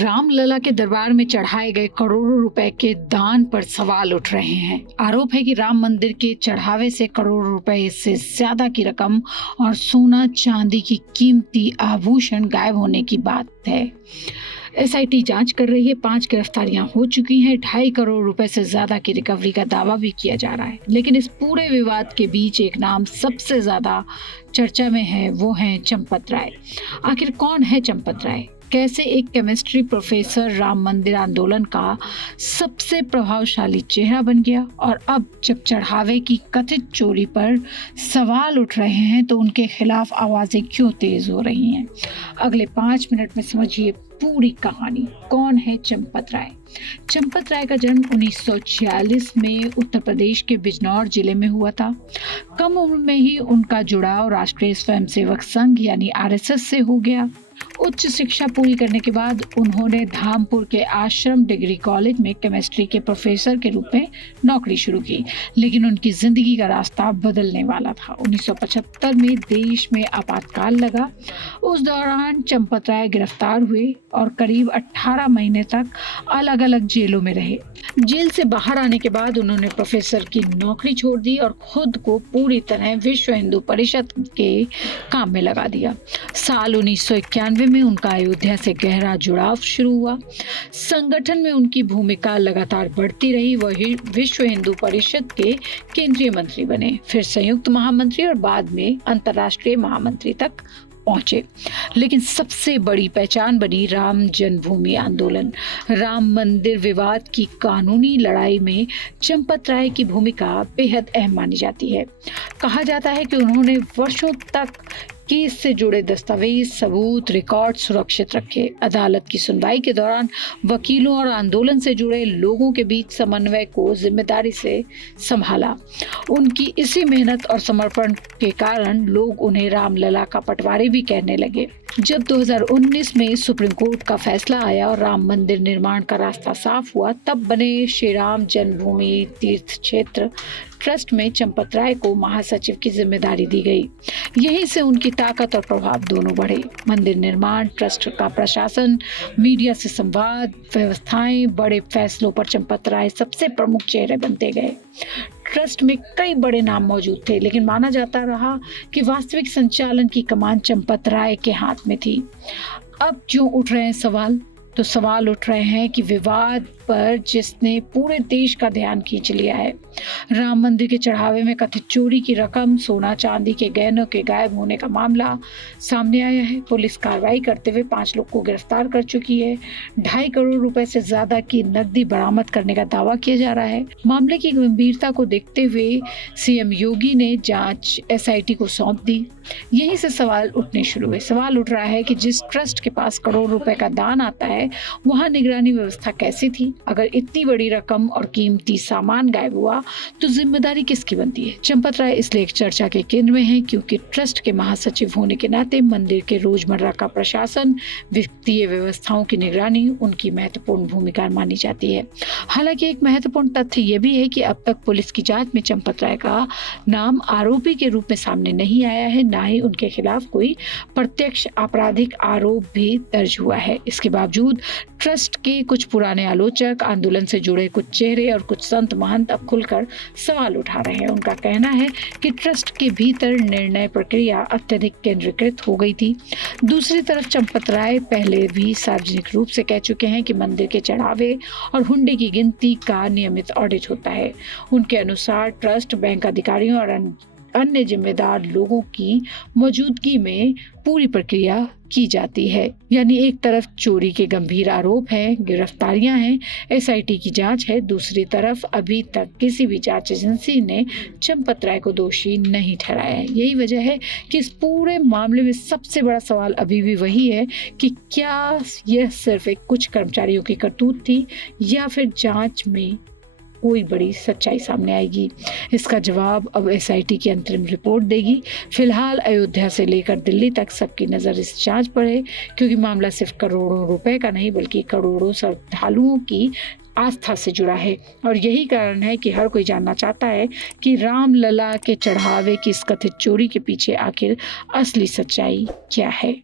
रामलला के दरबार में चढ़ाए गए करोड़ों रुपए के दान पर सवाल उठ रहे हैं। आरोप है कि राम मंदिर के चढ़ावे से करोड़ों रुपए से ज्यादा की रकम और सोना चांदी की कीमती आभूषण गायब होने की बात है। एसआईटी जांच कर रही है। 5 गिरफ्तारियां हो चुकी हैं। 2.5 करोड़ रुपए से ज्यादा की रिकवरी का दावा भी किया जा रहा है। लेकिन इस पूरे विवाद के बीच एक नाम सबसे ज्यादा चर्चा में है, वो है चंपत राय। आखिर कौन है चंपत राय? कैसे एक केमिस्ट्री प्रोफेसर राम मंदिर आंदोलन का सबसे प्रभावशाली चेहरा बन गया? और अब जब चढ़ावे की कथित चोरी पर सवाल उठ रहे हैं तो उनके खिलाफ आवाजें क्यों तेज हो रही हैं? अगले 5 मिनट में समझिए पूरी कहानी। कौन है चंपत राय? चंपत राय का जन्म 1946 में उत्तर प्रदेश के बिजनौर जिले में हुआ था। कम उम्र में ही उनका जुड़ाव राष्ट्रीय स्वयंसेवक संघ यानी आरएसएस से हो गया। उच्च शिक्षा पूरी करने के बाद उन्होंने धामपुर के आश्रम डिग्री कॉलेज में केमिस्ट्री के प्रोफेसर के रूप में नौकरी शुरू की, लेकिन उनकी जिंदगी का रास्ता बदलने वाला था। 1975 में देश में आपातकाल लगा। उस दौरान चंपत राय गिरफ्तार हुए और करीब 18 महीने तक अलग अलग जेलों में रहे। जेल से बाहर आने के बाद उन्होंने प्रोफेसर की नौकरी छोड़ दी और खुद को पूरी तरह विश्व हिंदू परिषद के काम में लगा दिया। साल 1991 में उनका अयोध्या से गहरा जुड़ाव शुरू हुआ। संगठन में उनकी भूमिका लगातार बढ़ती रही। वही विश्व हिंदू परिषद के केंद्रीय मंत्री बने, फिर संयुक्त महामंत्री और बाद में अंतर्राष्ट्रीय महामंत्री तक पहुंचे। लेकिन सबसे बड़ी पहचान बनी राम जन्मभूमि आंदोलन। राम मंदिर विवाद की कानूनी लड़ाई में चंपत राय की भूमिका बेहद अहम मानी जाती है। कहा जाता है कि उन्होंने वर्षों तक केस से जुड़े दस्तावेज, सबूत, रिकॉर्ड सुरक्षित रखे। अदालत की सुनवाई के दौरान वकीलों और आंदोलन से जुड़े लोगों के बीच समन्वय को जिम्मेदारी से संभाला। उनकी इसी मेहनत और समर्पण के कारण लोग उन्हें रामलला का पटवारी भी कहने लगे। जब 2019 में सुप्रीम कोर्ट का फैसला आया और राम मंदिर निर्माण का रास्ता साफ हुआ, तब बने श्री राम जन्मभूमि तीर्थ क्षेत्र ट्रस्ट में चंपत राय को महासचिव की जिम्मेदारी दी गई। यहीं से उनकी ताकत और प्रभाव दोनों बढ़े। मंदिर निर्माण, ट्रस्ट का प्रशासन, मीडिया से संवाद, व्यवस्थाएं, बड़े फैसलों पर चंपत राय सबसे प्रमुख चेहरे बनते गए। ट्रस्ट में कई बड़े नाम मौजूद थे, लेकिन माना जाता रहा कि वास्तविक संचालन की कमान चंपत राय के हाथ में थी। अब क्यों उठ रहे हैं सवाल? तो सवाल उठ रहे हैं कि विवाद पर जिसने पूरे देश का ध्यान खींच लिया है, राम मंदिर के चढ़ावे में कथित चोरी की रकम, सोना चांदी के गहनों के गायब होने का मामला सामने आया है। पुलिस कार्रवाई करते हुए 5 लोग को गिरफ्तार कर चुकी है। 2.5 करोड़ रुपए से ज्यादा की नकदी बरामद करने का दावा किया जा रहा है। मामले की गंभीरता को देखते हुए सीएम योगी ने जांच एसआईटी को सौंप दी। यहीं से सवाल उठने शुरू हुए। सवाल उठ रहा है कि जिस ट्रस्ट के पास करोड़ रुपए का दान आता है, वहां निगरानी व्यवस्था कैसी थी? अगर इतनी बड़ी रकम और कीमती सामान गायब हुआ तो जिम्मेदारी किसकी बनती है? चंपत राय इसलिए एक चर्चा के केंद्र में है क्योंकि ट्रस्ट के महासचिव होने के नाते मंदिर के रोजमर्रा का प्रशासन, वित्तीय व्यवस्थाओं की निगरानी उनकी महत्वपूर्ण भूमिका मानी जाती है। हालांकि एक महत्वपूर्ण तथ्य यह भी है कि अब तक पुलिस की जांच में चंपत राय का नाम आरोपी के रूप में सामने नहीं आया है, ना ही उनके खिलाफ कोई प्रत्यक्ष आपराधिक आरोप भी दर्ज हुआ है। इसके बावजूद ट्रस्ट के कुछ पुराने आलोचक, आंदोलन से जुड़े कुछ चेहरे और कुछ संत महंत अब खुलकर सवाल उठा रहे हैं। उनका कहना है कि ट्रस्ट के भीतर निर्णय प्रक्रिया अत्यधिक केंद्रीकृत हो गई थी। दूसरी तरफ चंपत राय पहले भी सार्वजनिक रूप से कह चुके हैं कि मंदिर के चढ़ावे और हुंडे की गिनती का नियमित ऑडिट होता है। उनके अनुसार ट्रस्ट, बैंक अधिकारियों और अन्य जिम्मेदार लोगों की मौजूदगी में पूरी प्रक्रिया की जाती है। यानी एक तरफ चोरी के गंभीर आरोप हैं, गिरफ्तारियां हैं, एसआईटी की जांच है। दूसरी तरफ अभी तक किसी भी जांच एजेंसी ने चंपत राय को दोषी नहीं ठहराया है। यही वजह है कि इस पूरे मामले में सबसे बड़ा सवाल अभी भी वही है कि क्या यह सिर्फ एक कुछ कर्मचारियों की करतूत थी या फिर जांच में कोई बड़ी सच्चाई सामने आएगी? इसका जवाब अब एसआईटी की अंतरिम रिपोर्ट देगी। फिलहाल अयोध्या से लेकर दिल्ली तक सबकी नज़र इस जांच पर है, क्योंकि मामला सिर्फ करोड़ों रुपए का नहीं बल्कि करोड़ों श्रद्धालुओं की आस्था से जुड़ा है। और यही कारण है कि हर कोई जानना चाहता है कि रामलला के चढ़ावे की इस कथित चोरी के पीछे आखिर असली सच्चाई क्या है।